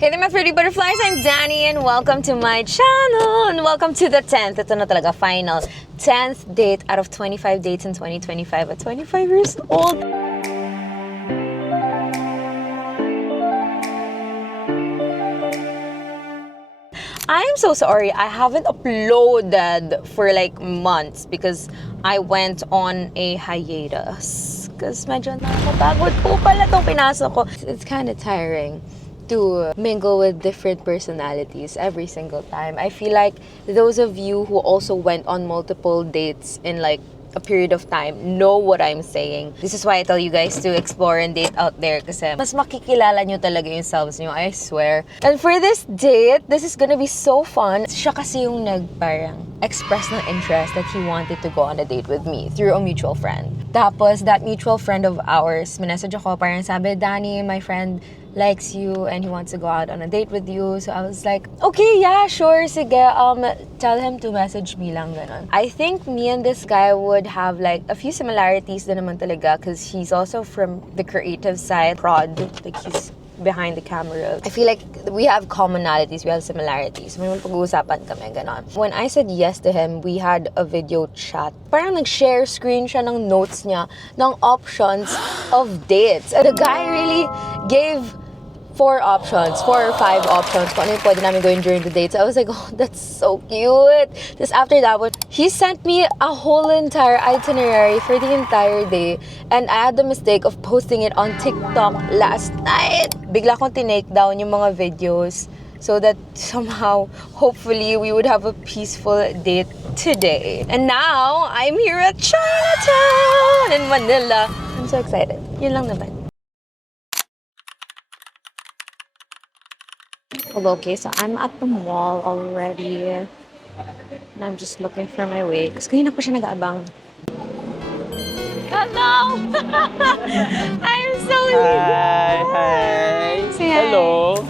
Hey there, my pretty butterflies! I'm Danny and welcome to my channel! And welcome to the 10th. Ito na talaga, final 10th date out of 25 dates in 2025 at 25 years old. I'm so sorry, I haven't uploaded for like months because I went on a hiatus. Because medyo nakakapagod po pala itong pinasok ko. It's kind of tiring to mingle with different personalities every single time. I feel like those of you who also went on multiple dates in like a period of time know what I'm saying. This is why I tell you guys to explore and date out there kasi mas makikilala nyo talaga yung selves nyo, I swear. And for this date, this is gonna be so fun. Siya kasi yung parang express ng interest that he wanted to go on a date with me through a mutual friend. Tapos, that mutual friend of ours, minessage ako, parang sabi, Danny, my friend likes you and he wants to go out on a date with you. So I was like, okay, yeah, sure, sige, tell him to message me lang, ganon. I think me and this guy would have like a few similarities din naman talaga because he's also from the creative side, prod, like he's behind the camera. I feel like we have commonalities, we have similarities. May mga pag-uusapan kami, ganon. When I said yes to him, we had a video chat. Parang nag-share screen siya ng notes niya ng options of dates. And the guy really gave 4 options, 4 or 5 options kung ano yung pwede namin gawin during the date. So I was like, oh, that's so cute. Just after that one, he sent me a whole entire itinerary for the entire day. And I had the mistake of posting it on TikTok last night. Bigla kong tinake down yung mga videos so that somehow, hopefully, we would have a peaceful date today. And now, I'm here at Chinatown in Manila. I'm so excited. Yun lang naman. Okay, so I'm at the mall already. And I'm just looking for my way. Kasi kanina pa siya nag-aabang. Hello! I'm so Hi! Hi! Say hi. Hello!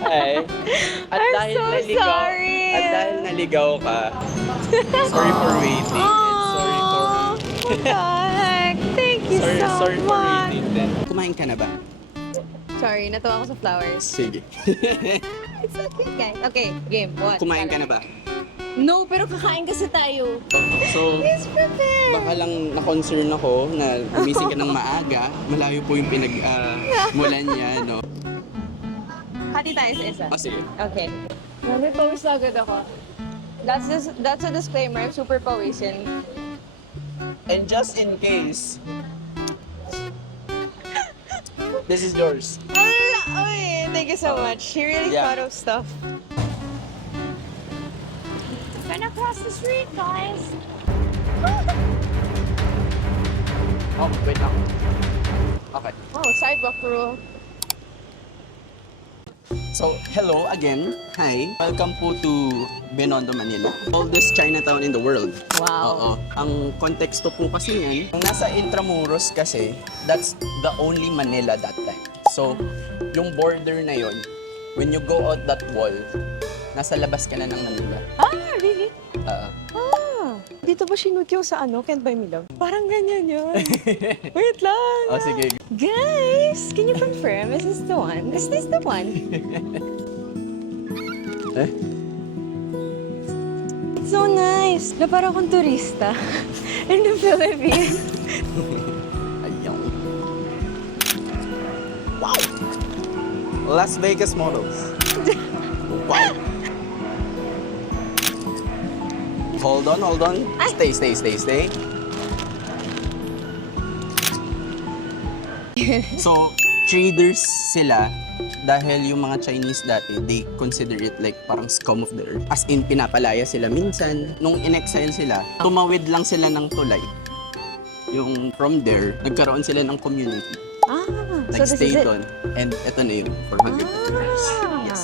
Hi! At I'm dahil so naligaw, sorry. At dahil naligaw ka, sorry for waiting. And sorry for... What the heck? Thank you sorry so for much. waiting din. Kumain ka na ba? Sorry, natuwa ako sa flowers. Sige. It's so cute, guys. Okay, game. What? Kumain ka na ba? No, pero kakain kasi tayo. So, Please prepare. baka lang na-concern ako na gumising ka ng maaga. Malayo po yung mulan niya, no? Hati tayo sa isa. Oh, sige. Okay. May pawis na agad ako. That's a disclaimer. I'm super pawisin. And just in case, this is yours. Oy, thank you so much. She really Yeah. thought of stuff. Gonna cross the street, guys. Oh, wait lang. Okay. Oh, sidewalk rule. So, hello again. Hi. Welcome po to Binondo, Manila. Oldest Chinatown in the world. Wow. Oo. Ang konteksto po kasi niyan, nasa Intramuros kasi, that's the only Manila that time. So, yung border na yon, when you go out that wall, nasa labas ka na ng Manila. Ah, really? Oo. Ah, dito ba sinukyo sa Can't Buy Me Love? Parang ganyan yun. Wait lang. Oh, sige. Guys, can you confirm? Is this the one? Is this the one? Eh? It's so nice. Na parang akong turista in the Philippines. Ayaw. Wow! Las Vegas models. Wow! Hold on. Stay. So, traders sila dahil yung mga Chinese dati, they consider it like parang scum of the earth. As in, pinapalaya sila minsan. Nung in-exile sila, tumawid lang sila ng tulay. Yung from there, nagkaroon sila ng community. Ah, Like, so this stay is it. doon. And eto na yun, for 100 years. Ah. Yes.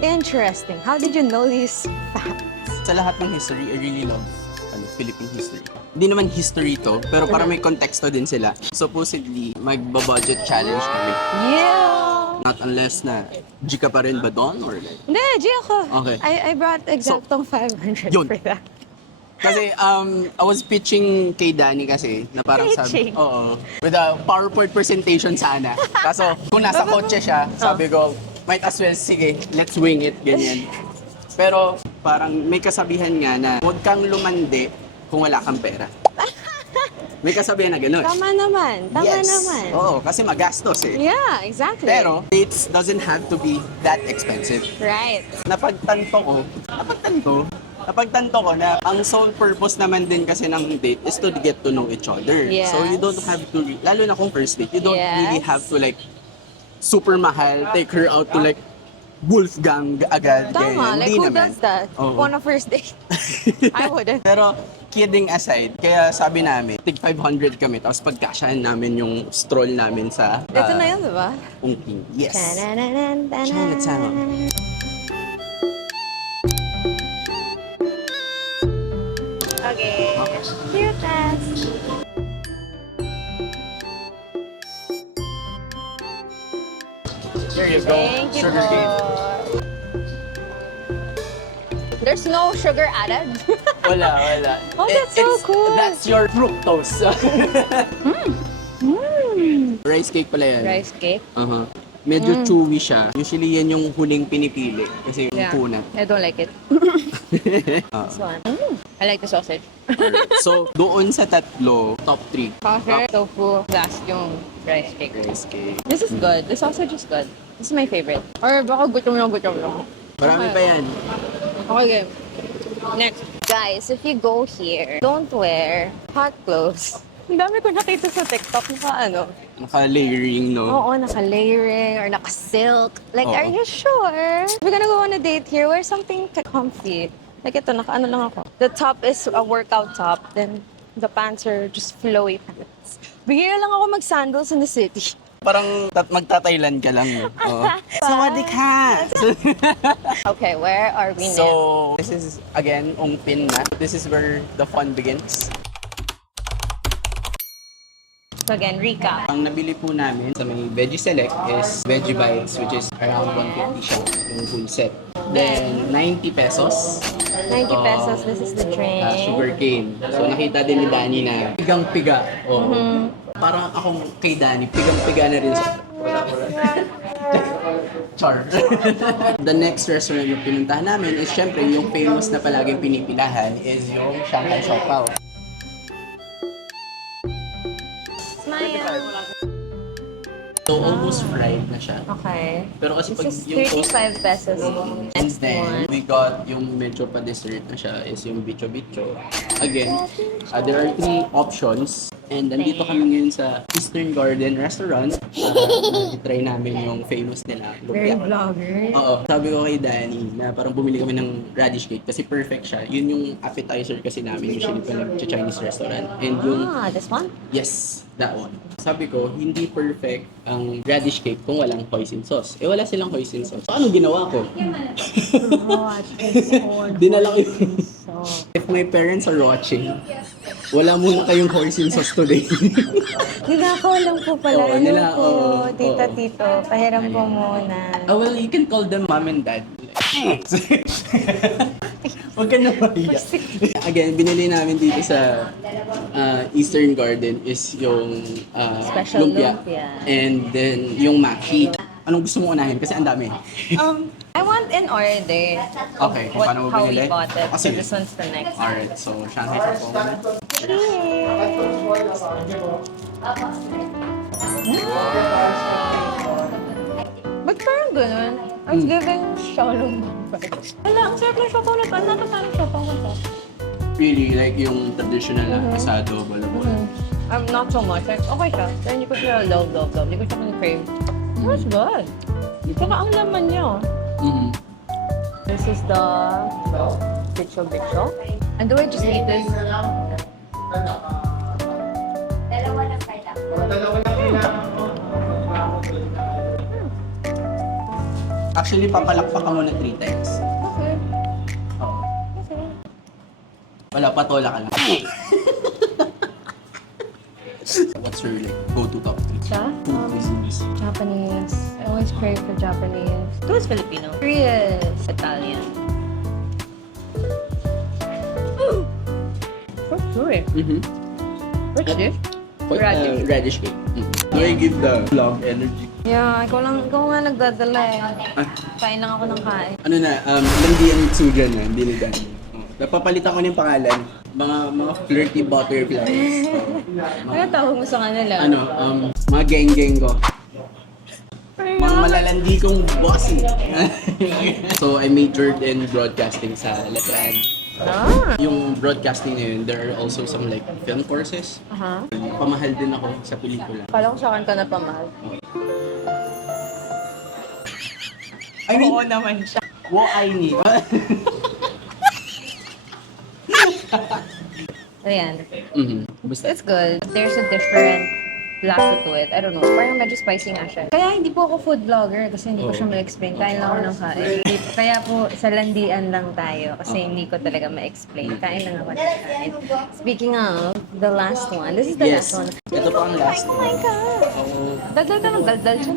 Interesting. How did you know these facts? Sa lahat ng history, I really love Philippine history. Hindi naman history to, pero para may konteksto din sila. Supposedly, magba-budget challenge kami. Yeah! Not unless na, G ka pa rin ba doon? Or like, Hindi, G ako. Okay. I brought exactong 500 Yun. for that. Kasi I was pitching kay Danny kasi na parang sabi, Pitching? oo, with a PowerPoint presentation sana. Kaso kung nasa kotse siya, sabi ko, might as well, sige, let's wing it, ganyan. Pero parang may kasabihan nga na huwag kang lumandi kung wala kang pera. May kasabihan na gano'n. Tama naman. Tama Yes. naman. Oo, kasi magastos eh. Yeah, exactly. Pero dates doesn't have to be that expensive. Right. Napagtanto ko na ang sole purpose naman din kasi ng date is to get to know each other. Yes. So you don't have to, lalo na kung first date, you don't Yes. really have to like super mahal, take her out to like Wolfgang agad. Tama. ganyan. Like, Hindi who naman. does that? Oo. On a first date? I wouldn't. Pero kidding aside, kaya sabi namin, tig 500 kami, tapos pagkasyahan namin yung stroll namin sa Ito na yun, di ba? Ungking. Yes. Chinatown. Chinatown. Okay. Cute ass. There you go. Thank you Sugar cane. po. There's no sugar added. Wala. Oh, that's so cool. That's your fructose. Rice cake pala yan. Rice cake. Uh-huh. Medyo chewy siya. Usually yan yung huling pinipili kasi yung Yeah. kunat. I don't like it. Ah. This one. I like the sausage. Alright. So, doon sa tatlo, top 3. Sausage, tofu, last yung rice cake. Rice cake. This is good. The sausage is good. This is my favorite. Or baka gutom lang. Marami pa yan. Okay, game. Next. Guys, if you go here, don't wear hot clothes. Ang dami ko nakita sa TikTok na Naka-layering, no? Oo, naka-layering or naka-silk. Like, Oo. are you sure? If we're gonna go on a date here, wear something comfy. Like ito, naka-ano lang ako. The top is a workout top, then the pants are just flowy pants. Bigyan lang ako mag-sandals in the city. Parang magta-Thailand ka lang, no? Oo. Sawadee ka! Okay, where are we now? So, this is, again, Ongpin na. This is where the fun begins. So again, recap. Ang nabili po namin sa may Veggie Select is Veggie Bites, which is around 150 siya, yung full set. Then, 90 pesos. 90 pesos, this is the tray. Sugar cane. So, nakita din ni Danny na pigang-piga. Oh. Parang akong kay Danny, pigang-piga na rin siya. Char. The next restaurant yung pinuntahan namin is syempre yung famous na palaging pinipilahan is yung Shanghai Xiaopao. Smile. So, almost fried na siya. Okay. Pero kasi pag This is yung toast 35 pesos. and Next then, one. we got yung medyo pa-dessert na siya is yung bicho-bicho. Again, there are 3 options. And nandito kami ngayon sa Eastern Garden Restaurant. Try namin yung famous nila. Very lumpia. vlogger. Oo. Sabi ko kay Danny na parang bumili kami ng radish cake kasi perfect siya. Yun yung appetizer kasi namin usually pa nag-Chinese restaurant. And yung, Ah, this one? yes, that one. Sabi ko, hindi perfect ang radish cake kung walang hoisin sauce. Eh wala silang hoisin sauce. So, anong ginawa ko? Dinala ko yung... If my parents are watching, wala muna kayong hoisin sauce today. Ninakaw lang po pala. Oo, Ano nila- po, oo, tita, oo. tito. Pahiram po muna. Oh, well, you can call them mom and dad. Huwag ka na mahiya. Again, binili namin dito sa Eastern Garden is yung Special lumpia. lumpia. And then yung maki. Anong gusto mo unahin? Kasi ang dami. I want in order. Okay, kung paano mo How we binili? bought it. Oh, So sige. this one's the next. Alright, so Shanghai Xiaopao. Ba't parang ganun? I was giving Shalom vibes. Wala, ang sarap ng chocolate. Ano na parang chocolate? Really, like yung traditional na asado, balabon. Not so much. Like, okay siya. Pero hindi ko siya love. Hindi ko siya crave. That's good. Saka ang laman niya. Mm-hmm. This is the bicho. And do I just eat this? Actually, papalakpak ka muna 3 times. Okay. Oo. Okay. Wala, patola ka lang. What's your like, go-to top 3? Siya? Food cuisines. Japanese. I always crave for Japanese. Two is Filipino. Three is Italian. stew eh. Mm-hmm. Which dish? Radish. Radish cake. Do I give the vlog energy? Yeah, ikaw nga nagdadala eh. Kain lang ako ng kain. Ano na, landian Mitsugan na, hindi na dahil. Napapalitan ko na yung pangalan. Mga flirty butterflies. Ano tawag mo sa kanila? Mga geng-geng ko. Mga malalandi kong bossy. So, I majored in broadcasting sa Letran. Yung broadcasting na yun, there are also some like film courses. Pamahal din ako sa pelikula. Kala ko sa akin ka na pamahal. I mean, Oo naman siya. I need. Ayan. Basta. It's good. There's a different lasa to it. I don't know. Parang medyo spicy nga siya. Kaya hindi po ako food vlogger kasi hindi ko siya ma-explain. Kain lang ako ng kain. Kaya po, sa landian lang tayo kasi hindi ko talaga ma-explain. Kain lang ako ng kain. Speaking of, the last one. This is the last one. Ito pa ang last Oh one. my God! Daldal ka ng daldal siya.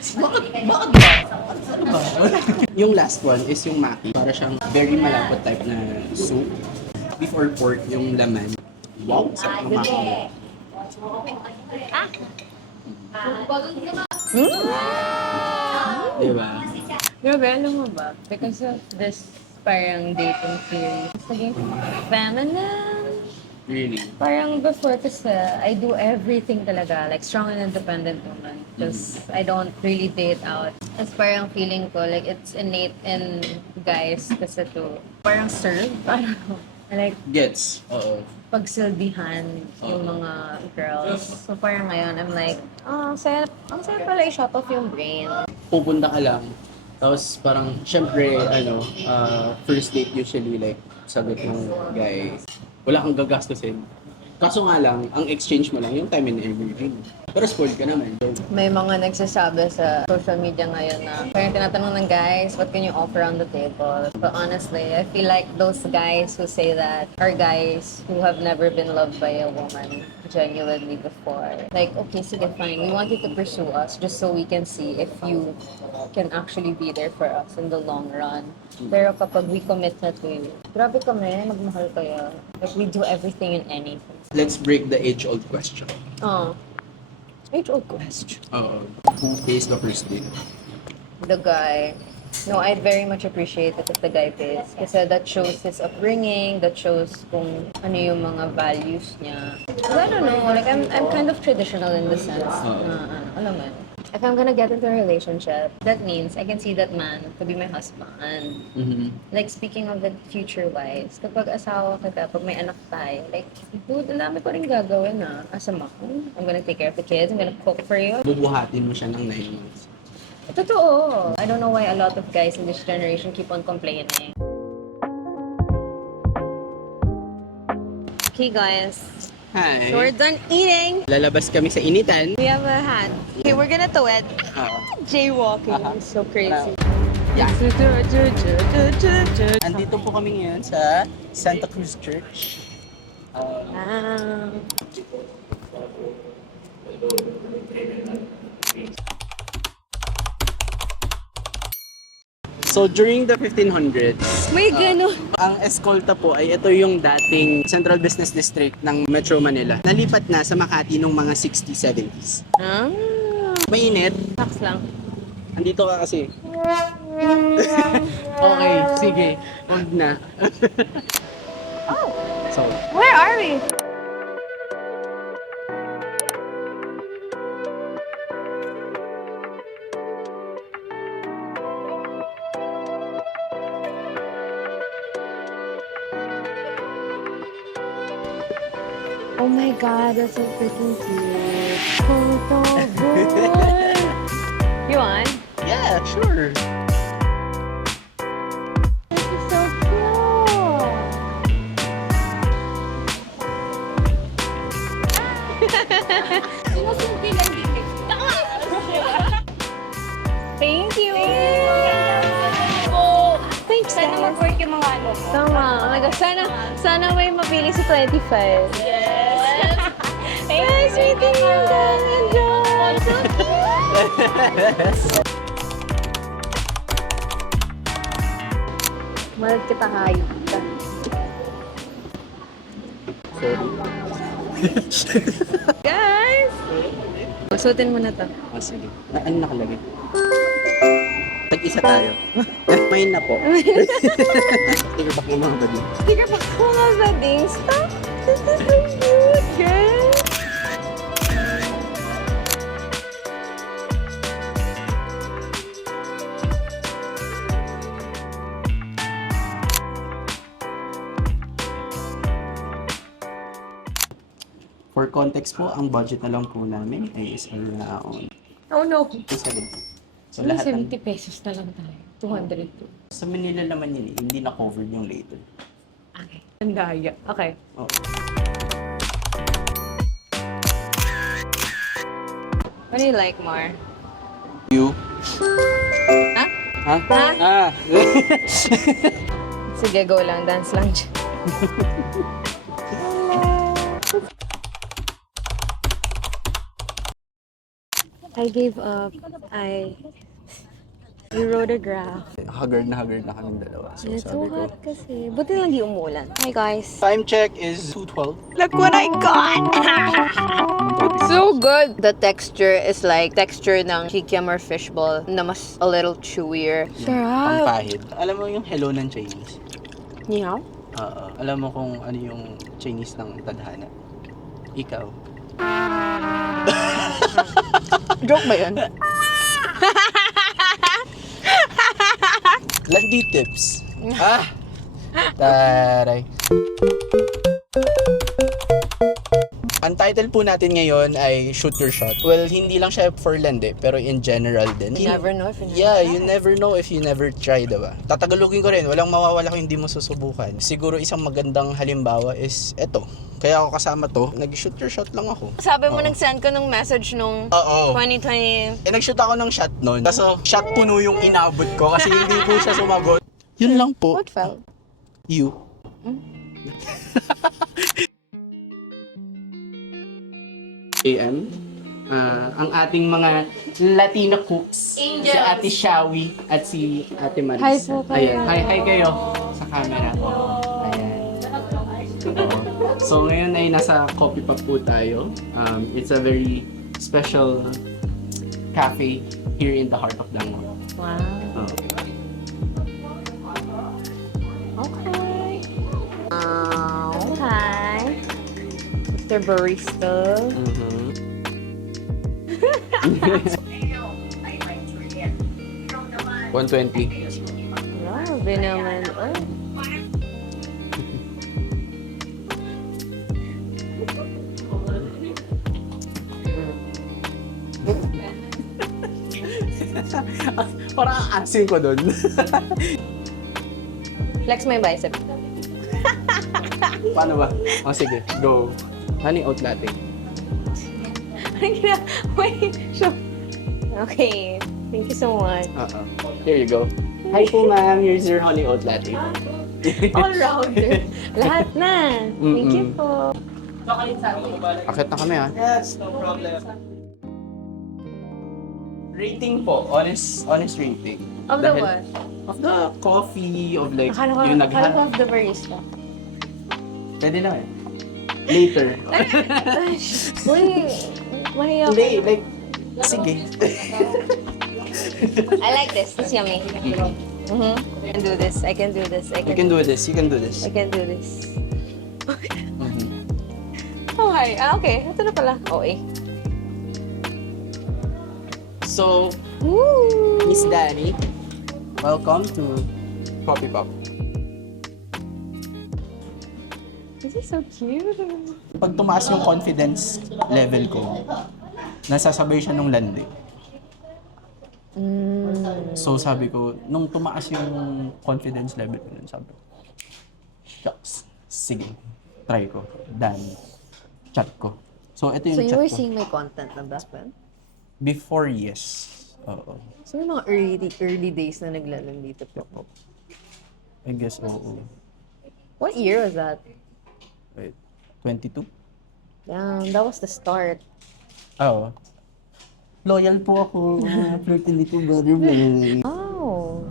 Bakit ba? Ano ba? Yung last one is yung maki. Para siyang very malapot type na soup. Before pork, yung laman. Wow, sarap ng maki. Diba? Grabe, alam mo ba? Because of this parang dating series, naging feminine. Really? Parang before kasi I do everything talaga, like strong and independent woman. Because I don't really date out. As parang feeling ko, like it's innate in guys kasi to parang serve. Parang like Gets. Oo. pagsilbihan yung mga girls. So parang ngayon, I'm like, ang saya pala i-shut off yung brain. Pupunta ka lang. Tapos parang, syempre, first date usually like, sagot ng guy, wala kang gagastusin. Kaso nga lang, ang exchange mo lang yung time and energy mo. Pero spoiled ka naman. So, May mga nagsasabi sa social media ngayon na parang tinatanong ng guys, what can you offer on the table? But honestly, I feel like those guys who say that are guys who have never been loved by a woman genuinely before. Like, okay, sige, fine. We want you to pursue us just so we can see if you can actually be there for us in the long run. Pero kapag we commit na to you, grabe kami, magmahal kayo. Like, we do everything and anything. let's break the age-old question. Oh. Age-old question. Who pays the first date? The guy. No, I'd very much appreciate it if the guy pays. Kasi that shows his upbringing, that shows kung ano yung mga values niya. I don't know, like I'm kind of traditional in the sense na, alam mo yun. If I'm gonna get into a relationship, that means I can see that man to be my husband. Mm-hmm. Like, speaking of the future-wise, kapag asawa ka, kapag may anak tayo, like, dude, ang dami ko rin gagawin as a mom. I'm gonna take care of the kids, I'm gonna cook for you. Bubuhatin mo siya ng 9 months. Totoo. I don't know why a lot of guys in this generation keep on complaining. Okay, guys. Hi. So we're done eating. Lalabas kami sa initan. We have a hat. Okay, we're gonna do it. Jaywalking. It's so crazy. Yeah. Andito po kami ngayon sa Santa Cruz Church. Ah. So during the 1500s, May gano'n. ang Escolta po ay ito yung dating Central Business District ng Metro Manila. Nalipat na sa Makati nung mga 60s, 70s. Ah. Mainit. Relax lang. Andito ka kasi. Okay, sige. Huwag na. So, Where are we? Oh my god, that's so freaking cute. Photo booth. You want? yeah, sure. This is so cute. Thank you. Thanks, Sana guys. mag-work yung mga ano mo. Tama. Oh my God. Sana may mapili si 25. Yes. Nice meeting you, darling John. So cute. Mahal kita, hayop ka. Sorry. Guys! Suotin mo na to. Oh, sige. Ano nakalagay? Tag-isa tayo. May na po. Sige pa po mga badi. Sticker pa ko nga sa ding. Stop! This is so cute, guys! For context po, ang budget na lang po namin ay is around Oh no! isa din. So lahat ng, 70 pesos na lang tayo. 200 to. sa Manila naman yun, hindi na covered yung later. Okay. Ang daya. Okay. Oh. What do you like more? You? Ha? Ha? Ha? Ah! Sige, go lang. Dance lang dyan. I gave up. We wrote a graph. Haggard na kaming dalawa. So It's sabi so ko, hot kasi. Buti lang di umuulan. Hi guys. time check is 2:12. Look what I got! So good! The texture is like texture ng kikiam or fishball na mas a little chewier. Sarap! Pangpahid. Alam mo yung hello ng Chinese? Ni hao? Oo. Alam mo kung ano yung Chinese ng tadhana? Ikaw. Joke ba yun? Landi tips. Ah! Taray. Ang title po natin ngayon ay Shoot Your Shot. Well, hindi lang siya for Landi, pero in general din. You never know if you never Yeah, try. you never know if you never try, diba? Tatagalogin ko rin, walang mawawala kung hindi mo susubukan. Siguro isang magandang halimbawa is eto. Kaya ako kasama to, nag-shoot your shot lang ako. Sabi mo, Oo. nag-send ka ng message nung Oo. 2020. Nag-shoot ako ng shot nun. Kaso, shot puno yung inabot ko kasi hindi po siya sumagot. Yun lang po. What felt? You. AM. Ang ating mga Latina cooks. Si Ate Shawi at si Ate Marisa. Hi po kayo. Ayan. Hi kayo sa camera. Ayan. So ngayon ay nasa coffee pub po tayo. It's a very special cafe here in the heart of Langwa. Wow. Okay. Okay. Okay. Mr. Barista. Mhm. 120. Grabe naman. Oh. Parang aansin ko dun. Flex my bicep. Paano ba? Oh, sige, go. Honey oat latte. Wait, sure. Okay. Thank you so much. Here you go. Hi po ma'am, here's your honey oat latte. All-rounder. Lahat na. Thank you Mm-mm. po. Akit na kami ha. Yes, no problem. Rating po, honest rating. Of the Dahil- what? Of the coffee, of like, Akala ko, yung akala ko of the barista. Pwede na eh. Later. Uy, mahiya Hindi, ko. like, sige. I like this. It's yummy. Mm-hmm. I can do this. I can do this. You can do this, you can do this. I can do this. Mhm. Okay. Okay. Ito na pala. Okay. So, Woo! Miss Danny, welcome to Coffee Pop. This is so cute. Pag tumaas yung confidence level ko, nasasabay siya nung landi. So sabi ko, nung tumaas yung confidence level ko, sabi ko, shucks, sige, try ko. Dan, chat ko. So ito yung So you chat were ko. seeing my content na best friend? Before, yes. Oo. So yung mga early days na naglalang dito po. I guess, oo. What year was that? Wait, 22? Damn, that was the start. Oo. Loyal po ako. Flirty little brother boy. Oh.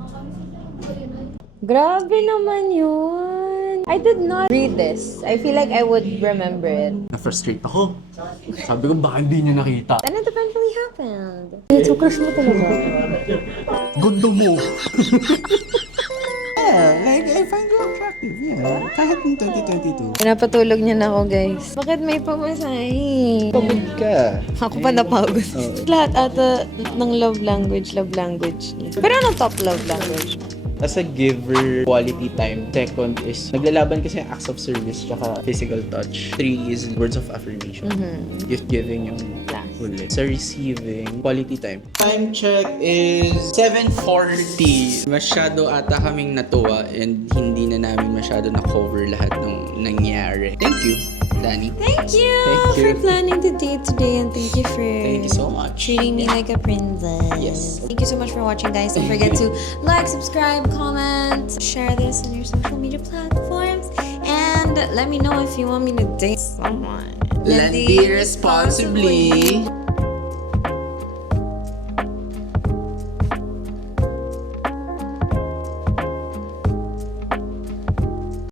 Grabe naman yun. I did not read this. I feel like I would remember it. Na-frustrate ako. Sabi ko, baka hindi niyo nakita. And it eventually happened. So, crush mo talaga. Gundo mo. Yeah, like, I find you attractive. Yeah, kahit ng 2022. Pinapatulog niya na ako, guys. Bakit may pamasahe? Pagod ka. Ako pa napagod. Lahat ata ng love language niya. Pero anong top love language mo? As a giver, quality time. Second is, naglalaban kasi yung acts of service tsaka physical touch. 3 is words of affirmation. Gift giving yung Last. huli. Sa receiving, quality time. Time check is 7:40. Masyado ata kaming natuwa and hindi na namin masyado na-cover lahat ng nangyari. Thank you, Danny. Thank you, Thank you. for planning the date today, and thank you for Thank you so much. treating me like a princess. Yes. Thank you so much for watching, guys. Don't forget to like, subscribe, comment, share this on your social media platforms, and let me know if you want me to date someone. Lend responsibly.